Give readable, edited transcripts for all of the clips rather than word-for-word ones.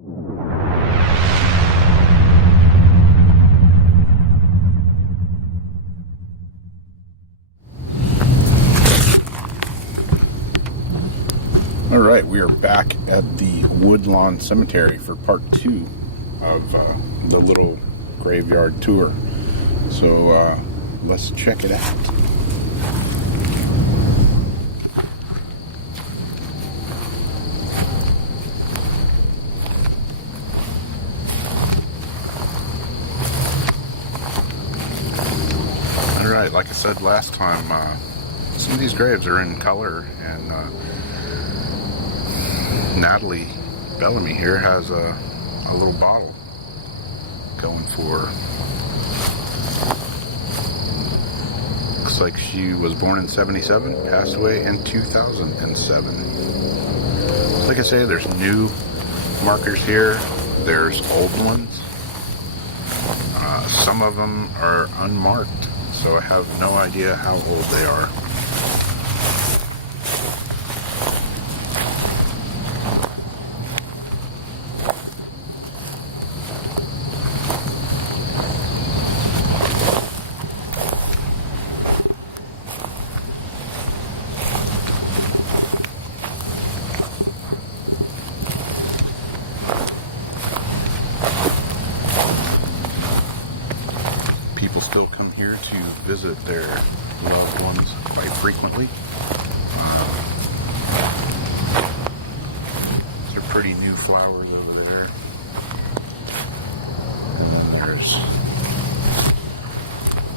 All right, we are back at the Woodlawn Cemetery for part 2 of the little graveyard tour. So let's check it out. All right, like I said last time, some of these graves are in color, and Natalie Bellamy here has a little bottle going for, looks like she was born in 77, passed away in 2007. Like I say, there's new markers here, there's old ones. Some of them are unmarked, so I have no idea how old they are. People still come here to visit their loved ones quite frequently. These are pretty new flowers over there. And then there's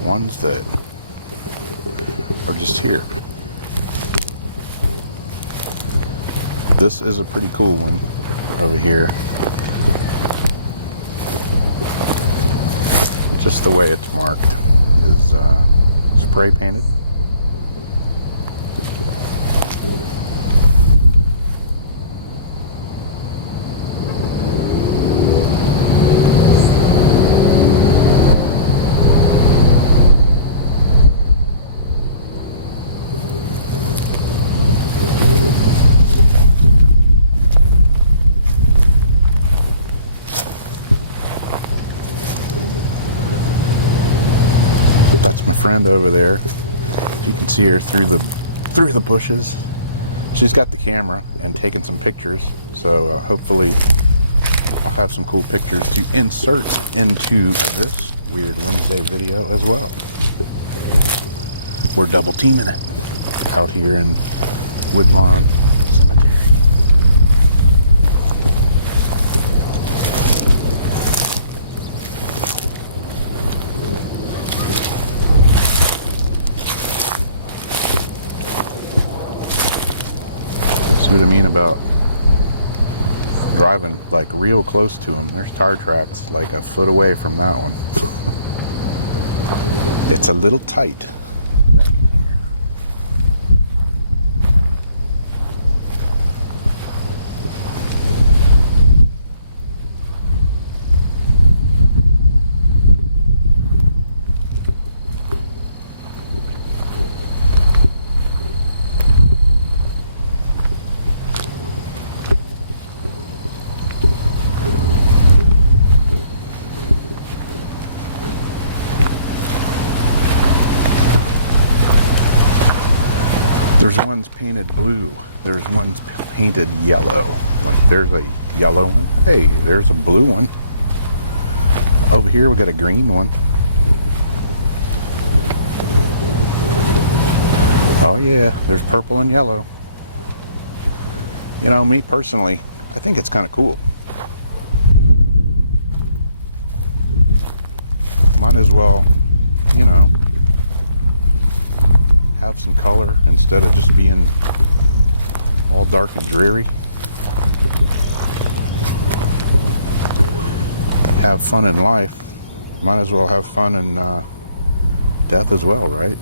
ones that are just here. This is a pretty cool one over here. Just the way it's marked is spray painted. Over there, you can see her through the bushes. She's got the camera and taking some pictures, so hopefully have some cool pictures to insert into this weird video as well. We're double teaming it out here in Woodlawn. What I mean about driving like real close to them. There's tire tracks like a foot away from that one. It's a little tight. Blue. There's one painted yellow. There's a yellow one. Hey, there's a blue one. Over here we got a green one. Oh yeah, there's purple and yellow. You know, me personally, I think it's kind of cool. Might as well, you know, have some color instead of just being all dark and dreary. Have fun in life. Might as well have fun in death as well, right?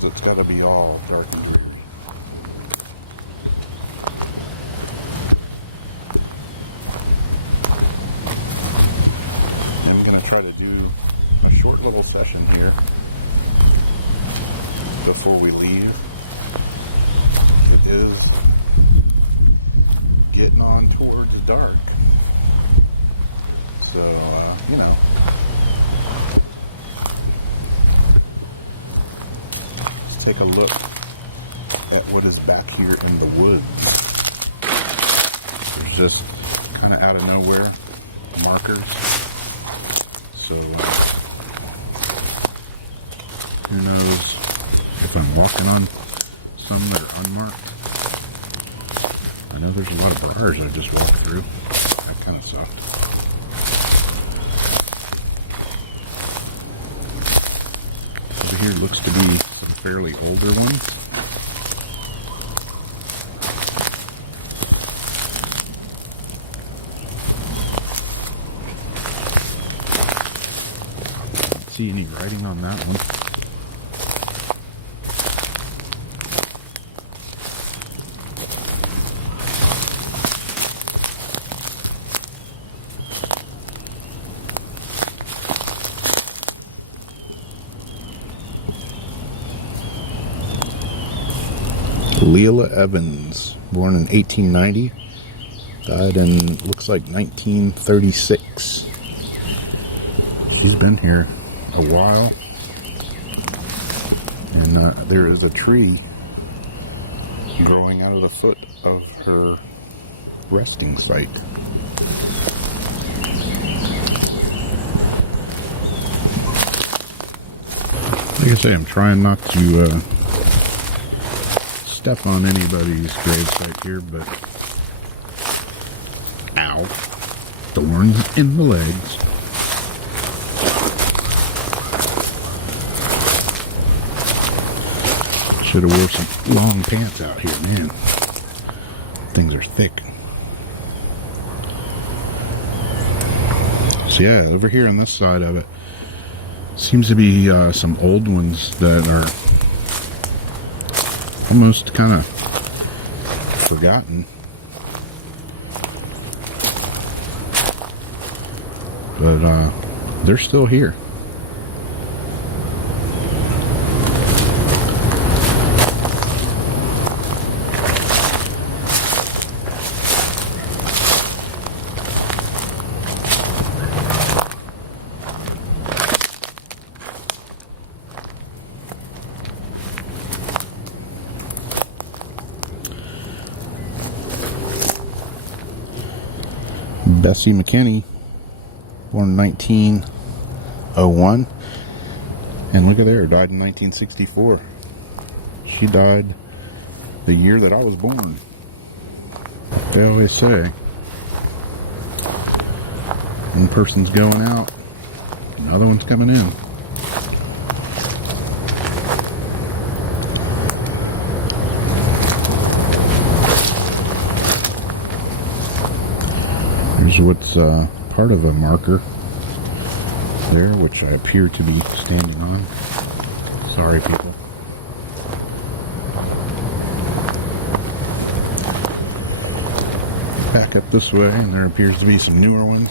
It's got gotta be all dark and dreary. I'm gonna try to do a short little session here before we leave. It is getting on towards dark, so you know, let's take a look at what is back here in the woods. There's just kind of out of nowhere markers, so who knows if I'm walking on some that are unmarked. I know there's a lot of briars I just walked through. That kind of sucked. Over here looks to be some fairly older ones. Don't see any writing on that one. Leela Evans, born in 1890, died in, looks like 1936. She's been here a while, and there is a tree growing out of the foot of her resting site. Like I say, I'm trying not to step on anybody's gravesite here, but ow, thorns in the legs. Should have wore some long pants out here, man. Things are thick. So yeah, over here on this side of it seems to be some old ones that are almost kind of forgotten, but they're still here. Bessie McKinney, born in 1901, and look at there, died in 1964. She died the year that I was born. They always say, one person's going out, another one's coming in. Here's what's part of a marker there, which I appear to be standing on. Sorry, people. Back up this way, and there appears to be some newer ones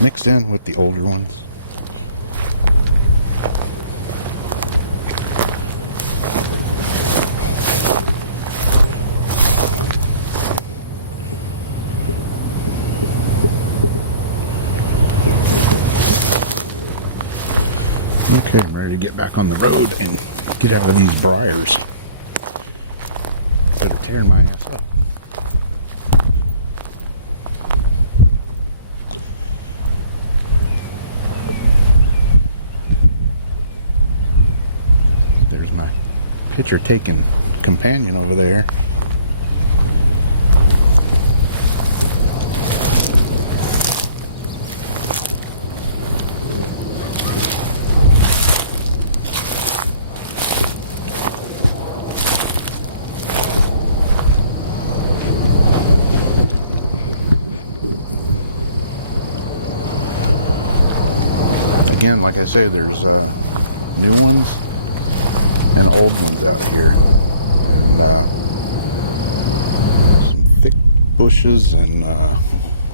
mixed in with the older ones. Okay, I'm ready to get back on the road and get out of these briars. Better tear my ass up. There's my picture-taking companion over there. Again, like I say, there's new ones and old ones out here. bushes and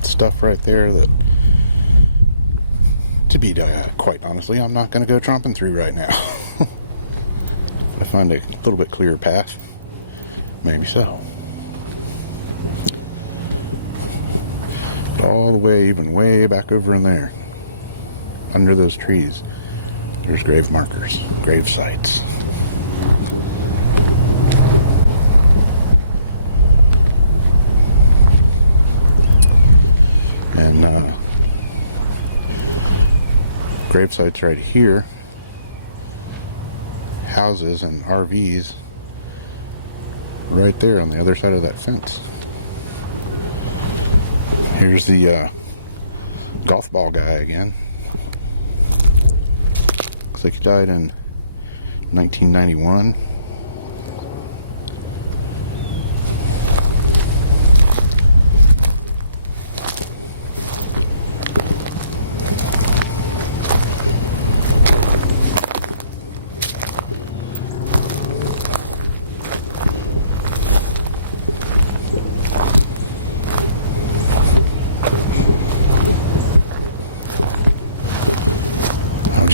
stuff right there that, to be quite honestly, I'm not going to go tromping through right now. If I find a little bit clearer path, maybe so. But all the way, even way back over in there, under those trees, there's grave markers, grave sites. And grave sites right here, houses and RVs right there on the other side of that fence. Here's the golf ball guy again. Looks like he died in 1991.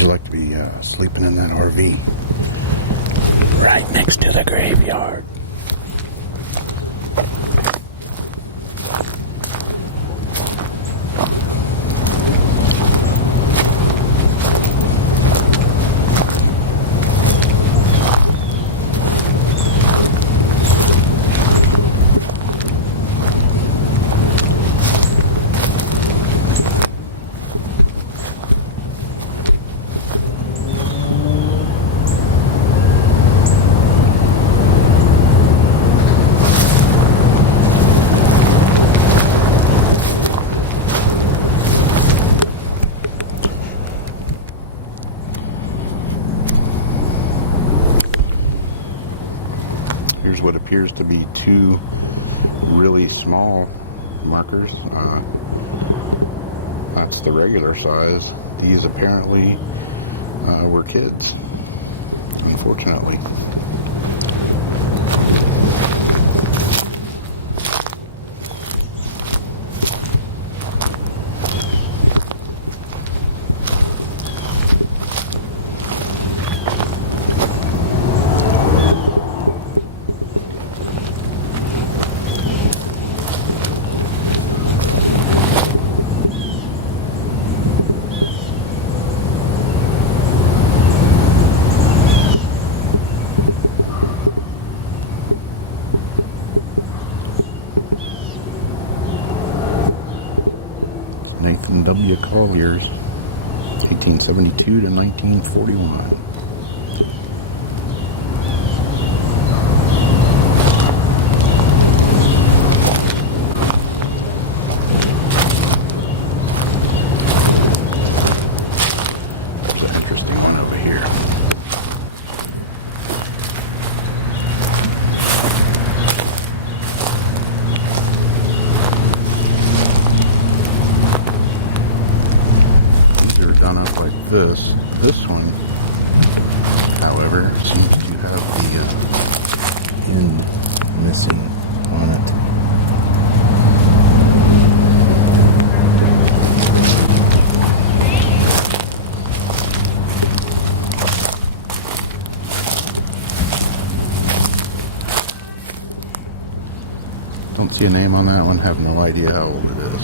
Like to be sleeping in that RV right next to the graveyard. Here's what appears to be two really small markers. That's the regular size. These apparently were kids, unfortunately. Nathan W. Collier's 1872 to 1941. There's an interesting one over here. Done up like this. This one, however, seems to have the end missing on it. Don't see a name on that one. Have no idea how old it is.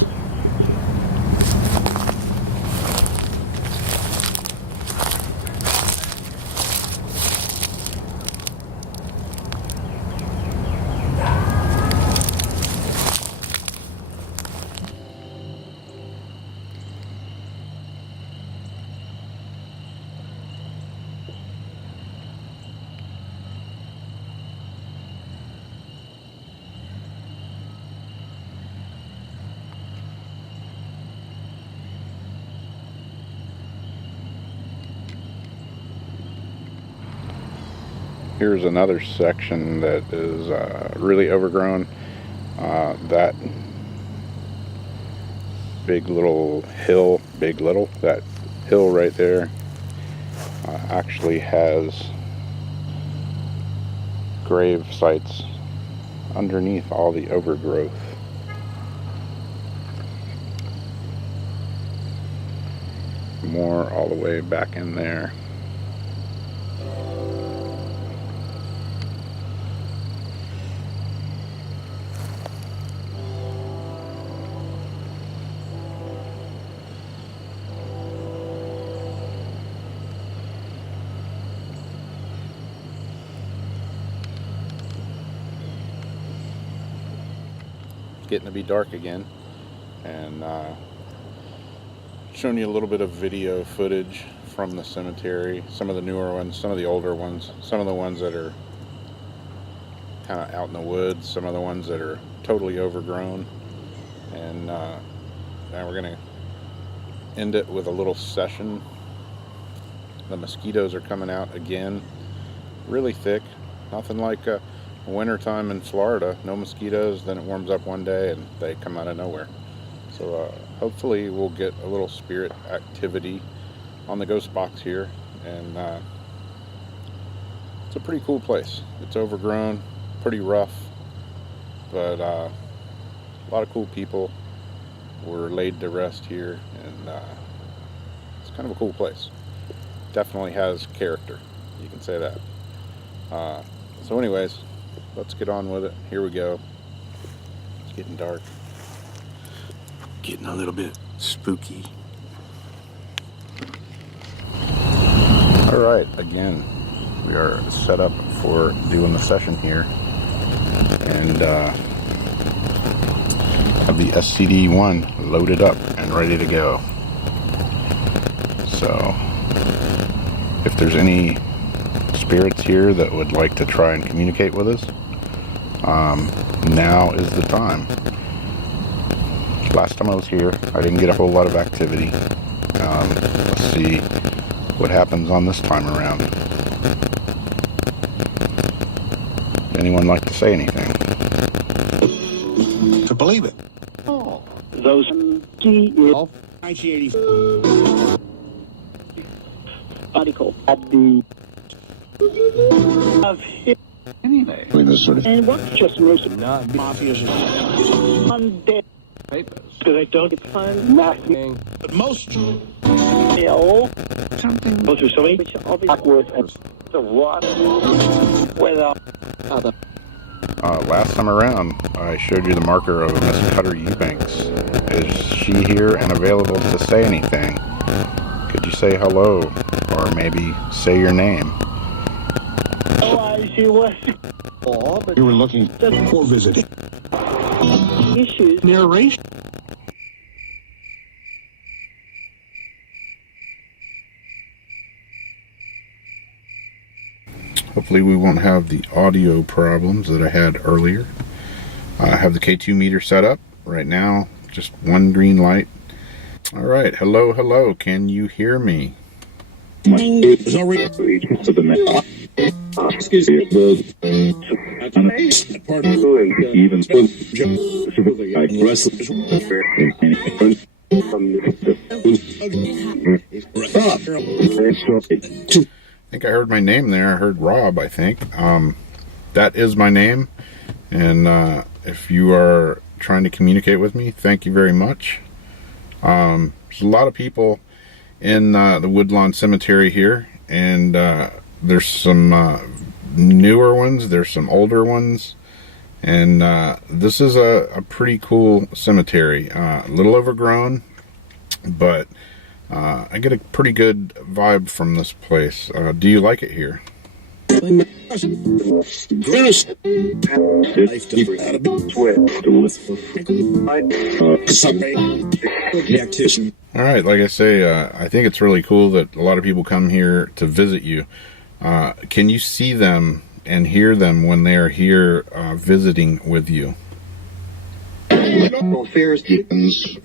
Here's another section that is really overgrown. That big little hill, that hill right there actually has grave sites underneath all the overgrowth. some more all the way back in there. Getting to be dark again, and showing you a little bit of video footage from the cemetery, some of the newer ones, some of the older ones, some of the ones that are kind of out in the woods, some of the ones that are totally overgrown, and now we're going to end it with a little session. The mosquitoes are coming out again, really thick, nothing like wintertime in Florida. No mosquitoes, then it warms up one day and they come out of nowhere. So hopefully we'll get a little spirit activity on the ghost box here, and it's a pretty cool place. It's overgrown, pretty rough, but a lot of cool people were laid to rest here, and it's kind of a cool place. Definitely has character, you can say that. So anyways, let's get on with it. Here we go. It's getting dark. Getting a little bit spooky. Alright, again, we are set up for doing the session here. And have the SCD-1 loaded up and ready to go. So, if there's any spirits here that would like to try and communicate with us, now is the time. Last time I was here, I didn't get a whole lot of activity. Let's see what happens on this time around. Anyone like to say anything? To believe it. Oh, those 1980 article at the of Anyway. And what's just most of mafias undead papers. because I don't find nothing. But most Something which obviously backwards and the what whether other. Last time around, I showed you the marker of Miss Cutter Eubanks. Is she here and available to say anything? Could you say hello, or maybe say your name? Oh, I see what. or but you were looking for visiting. Issues. Narration. Hopefully we won't have the audio problems that I had earlier. I have the K2 meter set up right now, just one green light. Alright, hello, hello, can you hear me? I think I heard my name there. I heard Rob, I think. That is my name. And if you are trying to communicate with me, thank you very much. There's a lot of people in the Woodlawn Cemetery here. And there's some newer ones. There's some older ones. And this is a pretty cool cemetery. A little overgrown, but I get a pretty good vibe from this place. Do you like it here? Alright, like I say, I think it's really cool that a lot of people come here to visit you. Can you see them and hear them when they are here visiting with you? Affairs deepens.